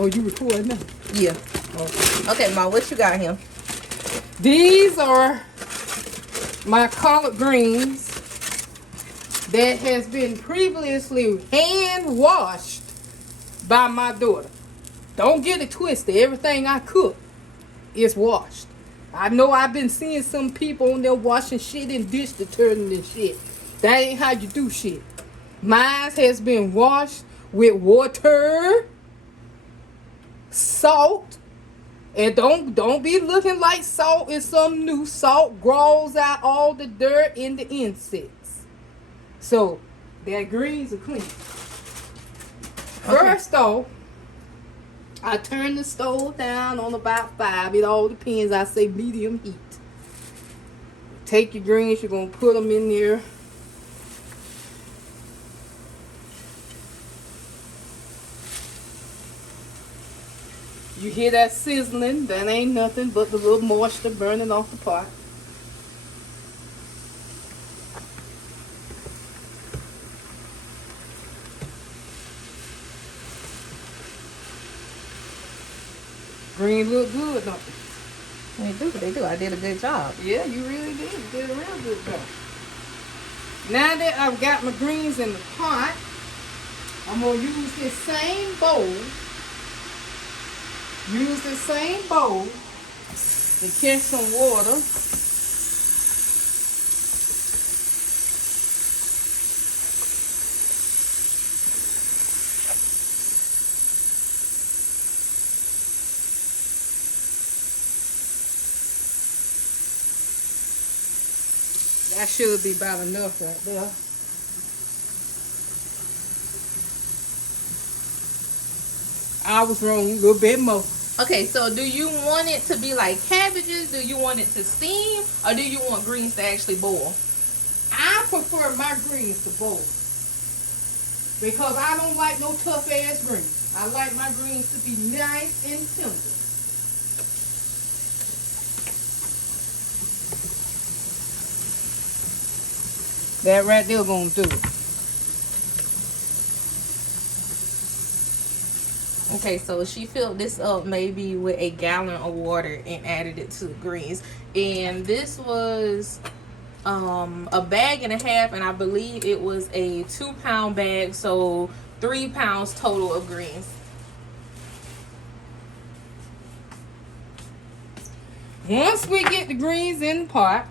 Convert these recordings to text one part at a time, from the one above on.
Oh, you recording now? Yeah. Okay, Mom, what you got here? These are my collard greens that has been previously hand washed by my daughter. Don't get it twisted. Everything I cook is washed. I know I've been seeing some people on there washing shit in dish detergent and shit. That ain't how you do shit. Mine has been washed with water, salt, and don't be looking like salt is some new. Salt grows out all the dirt and the insects. So that greens are clean. First off, I turn the stove down on about 5. It all depends. I say medium heat. Take your greens. You're going to put them in there. You hear that sizzling? That ain't nothing but the little moisture burning off the pot. Greens look good, don't they? They do. I did a good job. Yeah, you really did. You did a real good job. Now that I've got my greens in the pot, I'm going to use this same bowl. Use this same bowl to catch some water. That should be about enough right there. I was wrong a little bit more. Okay, so do you want it to be like cabbages? Do you want it to steam? Or do you want greens to actually boil? I prefer my greens to boil. Because I don't like no tough ass greens. I like my greens to be nice and tender. That right there gonna do it. Okay, so she filled this up maybe with a gallon of water and added it to the greens. And this was a bag and a half, and I believe it was a 2-pound bag, so 3 pounds total of greens. Once we get the greens in the pot,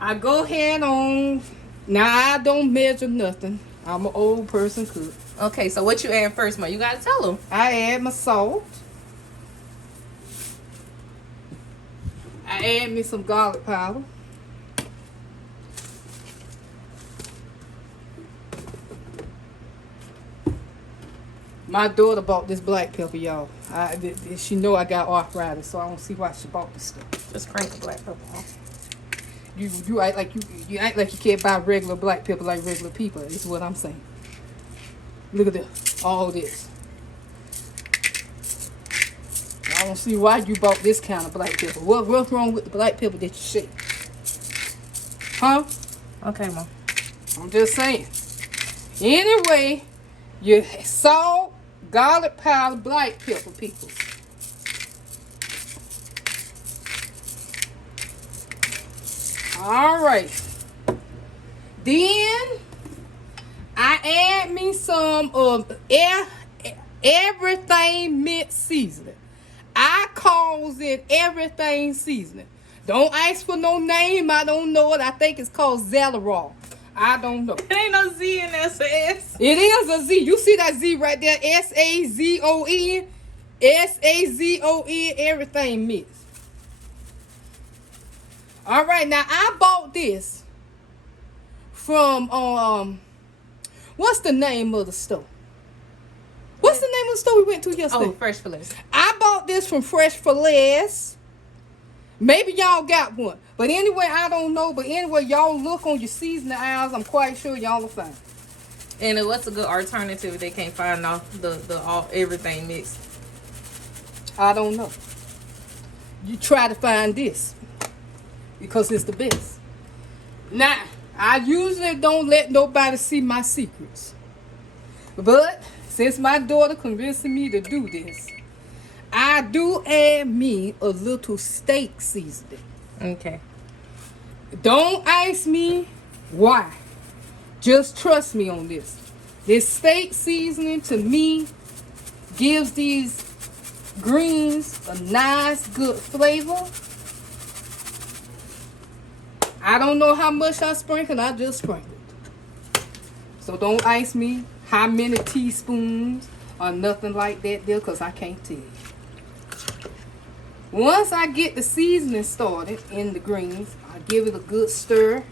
I go ahead on. Now I don't measure nothing. I'm an old person cook. Okay, so what you add first, Ma? You gotta tell them. I add my salt. I add me some garlic powder. My daughter bought this black pepper, y'all. She know I got arthritis, so I don't see why she bought this stuff. Just crank the black pepper off. You act like you act like you can't buy regular black pepper like regular people. Is what I'm saying. Look at this, all this. I don't see why you bought this kind of black pepper. What's wrong with the black pepper that you shake? Huh? Okay, Mom. I'm just saying. Anyway, your salt, garlic powder, black pepper, people. All right. Then I add me some of everything minced seasoning. I calls it everything seasoning. Don't ask for no name. I don't know it. I think it's called Zalaron. I don't know. It ain't no Z in there, so S. It is a Z. You see that Z right there? Sazon. Sazon. Everything mixed. All right. Now I bought this from what's the name of the store? What's the name of the store we went to yesterday? Oh, Fresh Flakes. I bought this from Fresh Flakes. Maybe y'all got one. But anyway, I don't know. But anyway, y'all look on your seasoning aisles. I'm quite sure y'all will find it. And what's a good alternative if they can't find all the all everything mixed? I don't know. You try to find this. Because it's the best. Now, I usually don't let nobody see my secrets. But since my daughter convincing me to do this, I do add me a little steak seasoning. Okay. Don't ask me why. Just trust me on this. This steak seasoning to me gives these greens a nice, good flavor. I don't know how much I sprinkle. I just sprinkled. So don't ask me how many teaspoons or nothing like that there, because I can't tell you. Once I get the seasoning started in the greens, I give it a good stir.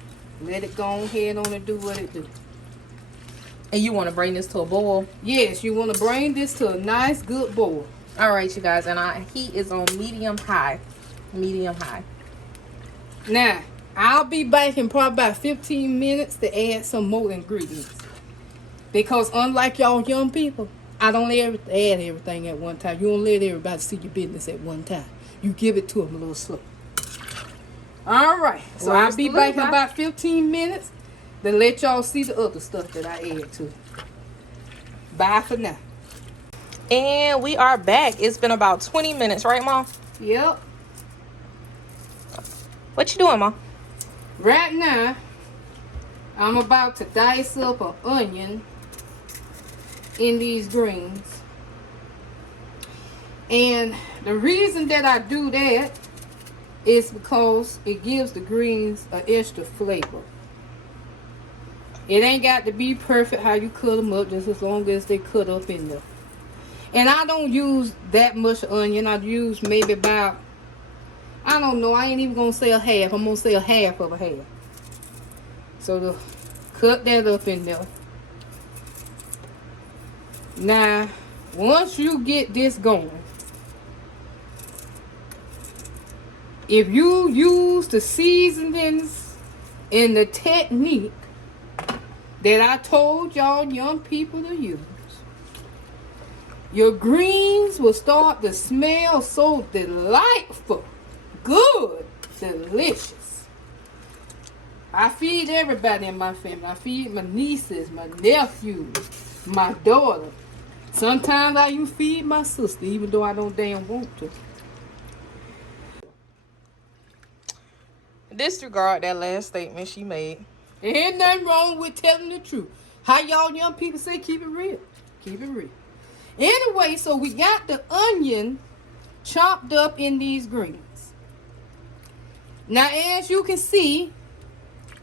Let it go ahead on and do what it do. And you want to bring this to a boil? Yes, you want to bring this to a nice, good boil. All right, you guys. And our heat is on medium high. Medium high. Now, I'll be back in probably about 15 minutes to add some more ingredients. Because unlike y'all young people, I don't add everything at one time. You don't let everybody see your business at one time. You give it to them a little slow. All right. So I'll be back in about 15 minutes to let y'all see the other stuff that I add to it. Bye for now. And we are back. It's been about 20 minutes, right, Mom? Yep. What you doing, Mom? Right now, I'm about to dice up an onion in these greens. And the reason that I do that is because it gives the greens an extra flavor. It ain't got to be perfect how you cut them up, just as long as they cut up in there. And I don't use that much onion. I use maybe about, I don't know, I ain't even going to say a half. I'm going to say a half of a half. So to cut that up in there. Now, once you get this going, if you use the seasonings and the technique that I told y'all young people to use, your greens will start to smell so delightful, good, delicious. I feed everybody in my family. I feed my nieces, my nephews, my daughter. Sometimes I even feed my sister, even though I don't damn want to. Disregard that last statement she made. There ain't nothing wrong with telling the truth. How y'all young people say, keep it real. Keep it real. Anyway, so we got the onion chopped up in these greens. Now, as you can see,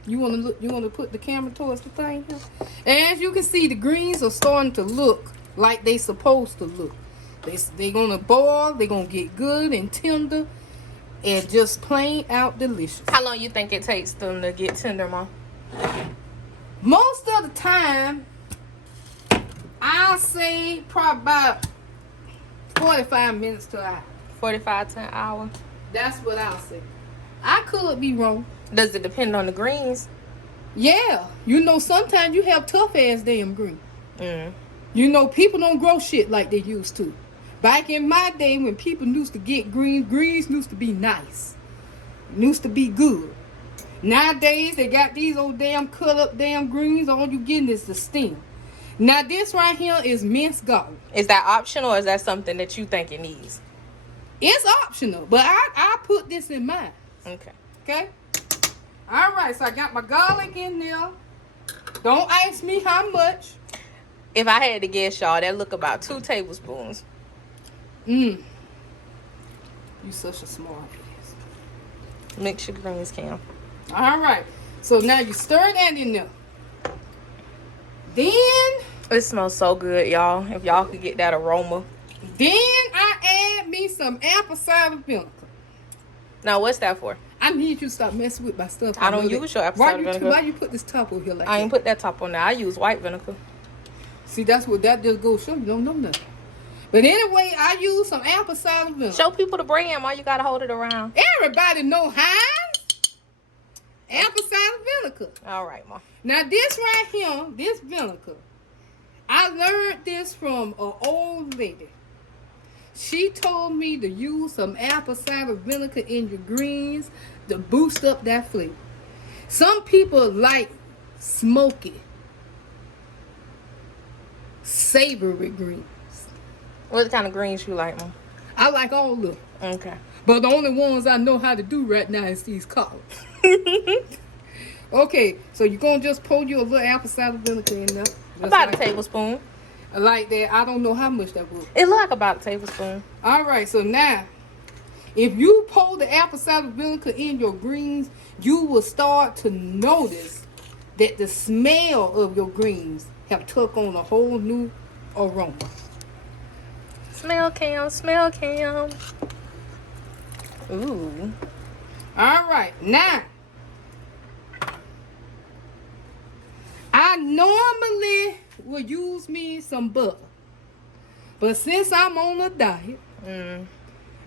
you want to put the camera towards the thing here? As you can see, the greens are starting to look like they supposed to look. They gonna boil. They gonna get good and tender, and just plain out delicious. How long you think it takes them to get tender, Mom? Most of the time, I'll say probably about 45 minutes to an hour. 45 to an hour. That's what I'll say. I could be wrong. Does it depend on the greens? Yeah. You know, sometimes you have tough ass damn green. Mm. You know, people don't grow shit like they used to. Back in my day, when people used to get greens used to be nice. Used to be good. Nowadays, they got these old damn cut up damn greens. All you getting is the stem. Now, this right here is minced garlic. Is that optional, or is that something that you think it needs? It's optional, but I put this in mine. Okay. Okay? All right, so I got my garlic in there. Don't ask me how much. If I had to guess, y'all, that look about 2 tablespoons. You such a smart ass. Mix your greens, Cam. All right, so now you stir that in there. Then It smells so good, y'all. If y'all could get that aroma. Then I add me some apple cider vinegar. Now, what's that for? I need you to stop messing with my stuff. I don't use your apple cider vinegar. Why you put this top over here like that? I ain't put that top on there. I use white vinegar. See, that's what that just goes show. You don't know nothing. But anyway, I use some apple cider vinegar. Show people the brand. Why you gotta hold it around? Everybody know Heinz apple cider vinegar. All right, Mom. Now this right here, this vinegar, I learned this from an old lady. She told me to use some apple cider vinegar in your greens to boost up that flavor. Some people like smoky. savory greens. What kind of greens you like, Mom? I like all of them. Okay. But the only ones I know how to do right now is these collards. Okay, so you're going to just pour you a little apple cider vinegar in there. About like a tablespoon. Like that. I don't know how much that would. It look like about a tablespoon. All right, so now, if you pour the apple cider vinegar in your greens, you will start to notice that the smell of your greens have took on a whole new aroma. Smell cam, smell cam. Ooh. All right, now, I normally would use me some butter. But since I'm on a diet,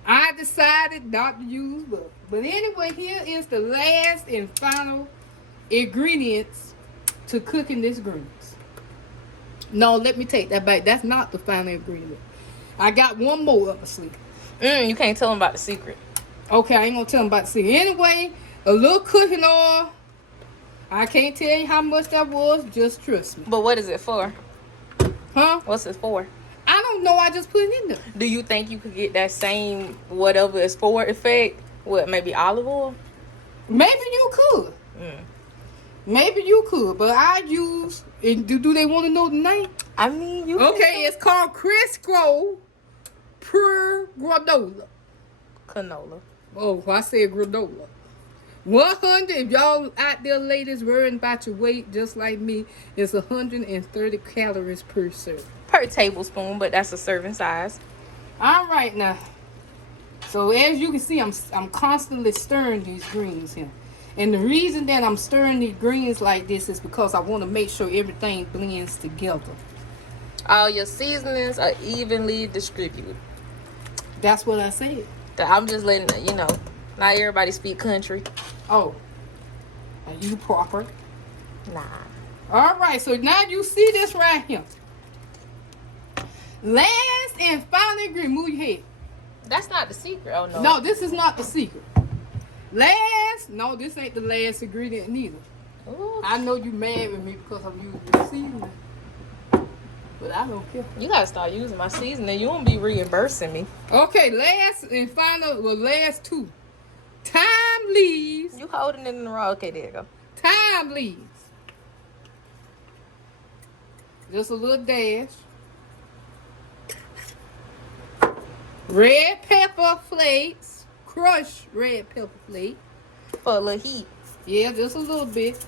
I decided not to use butter. But anyway, here is the last and final ingredients to cooking this greens. No, let me take that back. That's not the final ingredient. I got one more up my sleeve. You can't tell them about the secret. Okay, I ain't gonna tell them about the secret. Anyway, a little cooking oil. I can't tell you how much that was. Just trust me. But what is it for? Huh? What's it for? I don't know. I just put it in there. Do you think you could get that same whatever it's for effect with maybe olive oil? Maybe you could. Maybe you could. But I use... Do they want to know the name? I mean, you Okay, it's called Crisco Pure Granola. Canola. Oh, I said granola. 100, if y'all out there ladies worrying about your weight just like me, it's 130 calories per serving. Per tablespoon, but that's a serving size. All right now. So as you can see, I'm constantly stirring these greens here. And the reason that I'm stirring these greens like this is because I want to make sure everything blends together. All your seasonings are evenly distributed. That's what I said. I'm just letting you know. Not everybody speak country. Oh. Are you proper? Nah. All right, so now you see this right here. Last and final ingredient, move your head. That's not the secret. Oh, no. No, this is not the secret. Last, no, this ain't the last ingredient neither. Ooh. I know you mad with me because I'm using the seasoning. But I don't care. You gotta start using my seasoning. You won't be reimbursing me. Okay, last and final, well, last two. Thyme leaves. You holding it in the raw. Okay, there you go. Thyme leaves. Just a little dash. Red pepper flakes. Crushed red pepper flakes. For a little heat. Yeah, just a little bit.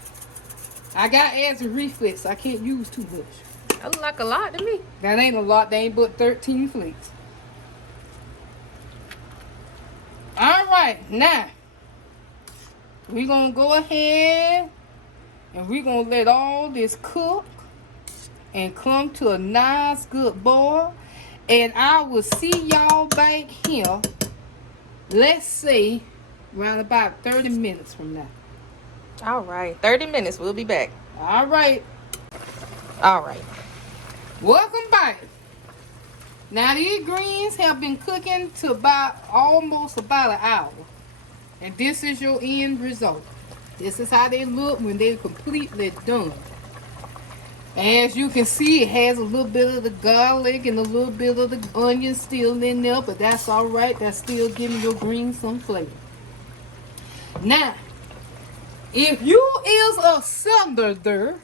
I got acid reflux. I can't use too much. That look like a lot to me. That ain't a lot. They ain't but 13 flakes. All right, now we're gonna go ahead and we're gonna let all this cook and come to a nice good boil. And I will see y'all back here, let's say, around about 30 minutes from now. All right. 30 minutes. We'll be back. All right. All right. Welcome back. Now these greens have been cooking to almost about an hour. And this is your end result. This is how they look when they're completely done. As you can see, it has a little bit of the garlic and a little bit of the onion still in there, but that's all right. That's still giving your greens some flavor. Now, if you is a southerner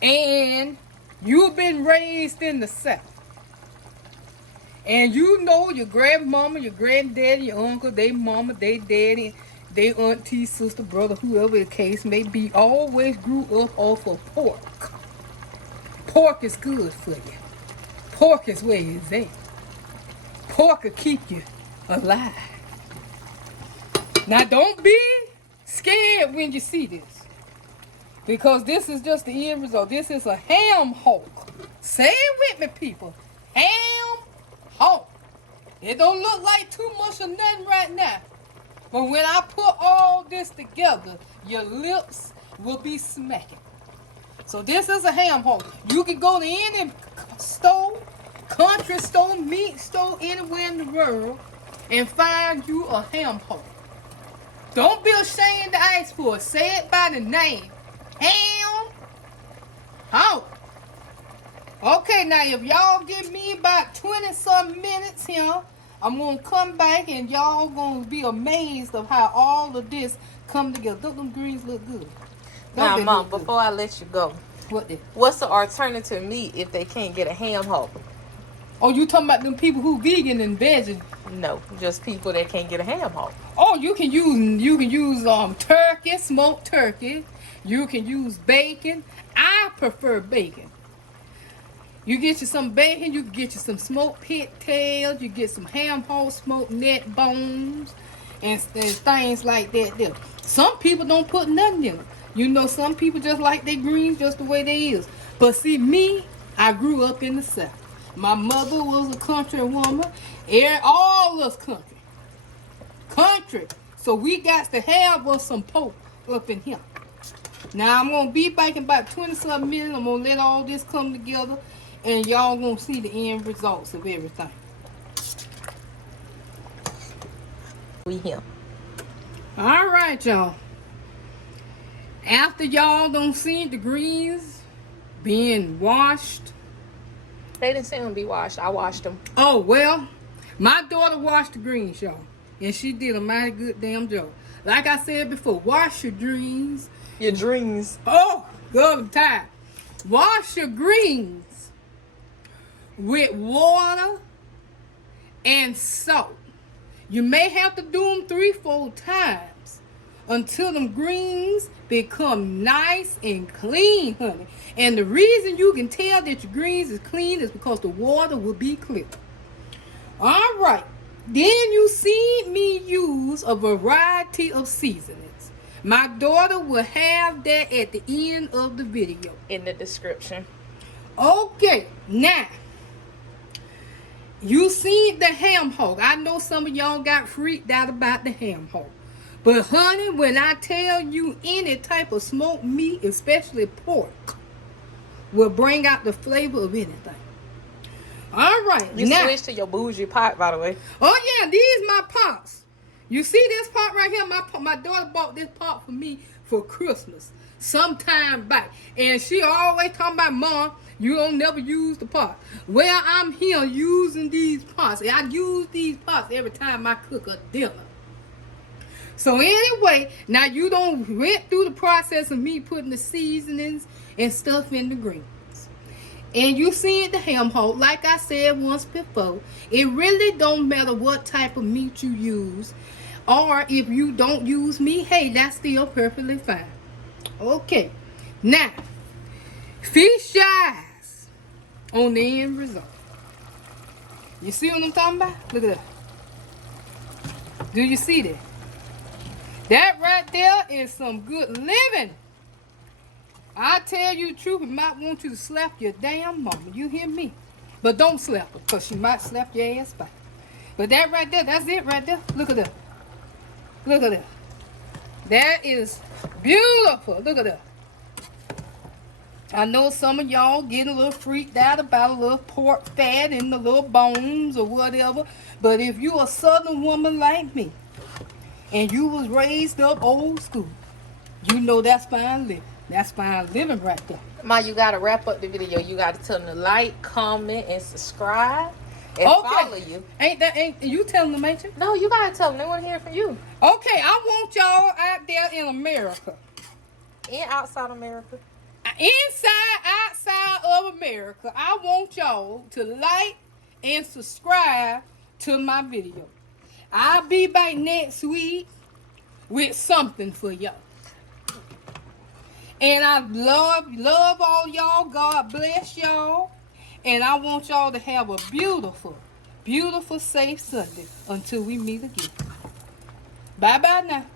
and you've been raised in the South, and you know your grandmama, your granddaddy, your uncle, they mama, they daddy, they auntie, sister, brother, whoever the case may be, always grew up off of pork. Pork is good for you. Pork is where it's at. Pork will keep you alive. Now don't be scared when you see this, because this is just the end result. This is a ham hock. Say it with me, people. Ham hock. It don't look like too much of nothing right now. But when I put all this together, your lips will be smacking. So this is a ham hock. You can go to any store, country store, meat store, anywhere in the world, and find you a ham hock. Don't be ashamed to ask for it. Say it by the name. Ham hock. Okay, now if y'all give me about 20-some minutes here, I'm gonna come back and y'all gonna be amazed of how all of this come together. Don't them greens look good? Now, Don't they Mom, look good? before I let you go, What the? what's the alternative meat if they can't get a ham hock? Oh, you talking about them people who vegan and veggie? No, just people that can't get a ham hock. Oh, you can use turkey, smoked turkey. You can use bacon. I prefer bacon. You get you some bacon, you can get you some smoked pig tails, you get some ham hock, smoked neck bones, and things like that there. Some people don't put nothing in them. You know, some people just like their greens just the way they is. But see, me, I grew up in the South. My mother was a country woman. All us country. Country. So we got to have us some pork up in here. Now I'm gonna be back in about 20-something minutes. I'm gonna let all this come together, and y'all gonna see the end results of everything. We here. All right, y'all. After y'all don't see the greens being washed. They didn't say them be washed. I washed them. Oh well, my daughter washed the greens, y'all, and she did a mighty good damn job. Like I said before, wash your greens. Your dreams. Oh, good, I'm tired. Wash your greens with water and salt. You may have to do them 3-4 times until them greens become nice and clean, honey. And the reason you can tell that your greens is clean is because the water will be clear. All right. Then you see me use a variety of seasonings. My daughter will have that at the end of the video. In the description. Okay, now, you seen the ham hock. I know some of y'all got freaked out about the ham hock. But honey, when I tell you any type of smoked meat, especially pork, will bring out the flavor of anything. All right, You now, switched to your bougie pot, by the way. oh yeah, these my pots. You see this pot right here? My daughter bought this pot for me for Christmas sometime back. And she always talking about, Mom, you don't never use the pot. Well, I'm here using these pots. I use these pots every time I cook a dinner. So anyway, now you don't went through the process of me putting the seasonings and stuff in the greens. And you see the ham hock, like I said once before, it really don't matter what type of meat you use. Or if you don't use meat, hey, that's still perfectly fine. Okay, now, feast your eyes on the end result. You see what I'm talking about? Look at that. Do you see that? That right there is some good living. I tell you the truth, it might want you to slap your damn mama. You hear me? But don't slap her, because she might slap your ass back. But that right there, that's it right there. Look at that. Look at that. That is beautiful. Look at that. I know some of y'all getting a little freaked out about a little pork fat and the little bones or whatever. But if you a southern woman like me, and you was raised up old school, you know that's fine living. That's fine living right there. Ma, you got to wrap up the video. You got to tell them to like, comment, and subscribe. And follow you. Ain't you telling them, ain't you? No, you got to tell them. They want to hear from you. Okay, I want y'all out there in America. And outside America. Inside, outside of America, I want y'all to like and subscribe to my video. I'll be back next week with something for y'all. And I love all y'all. God bless y'all. And I want y'all to have a beautiful, beautiful, safe Sunday until we meet again. Bye-bye now.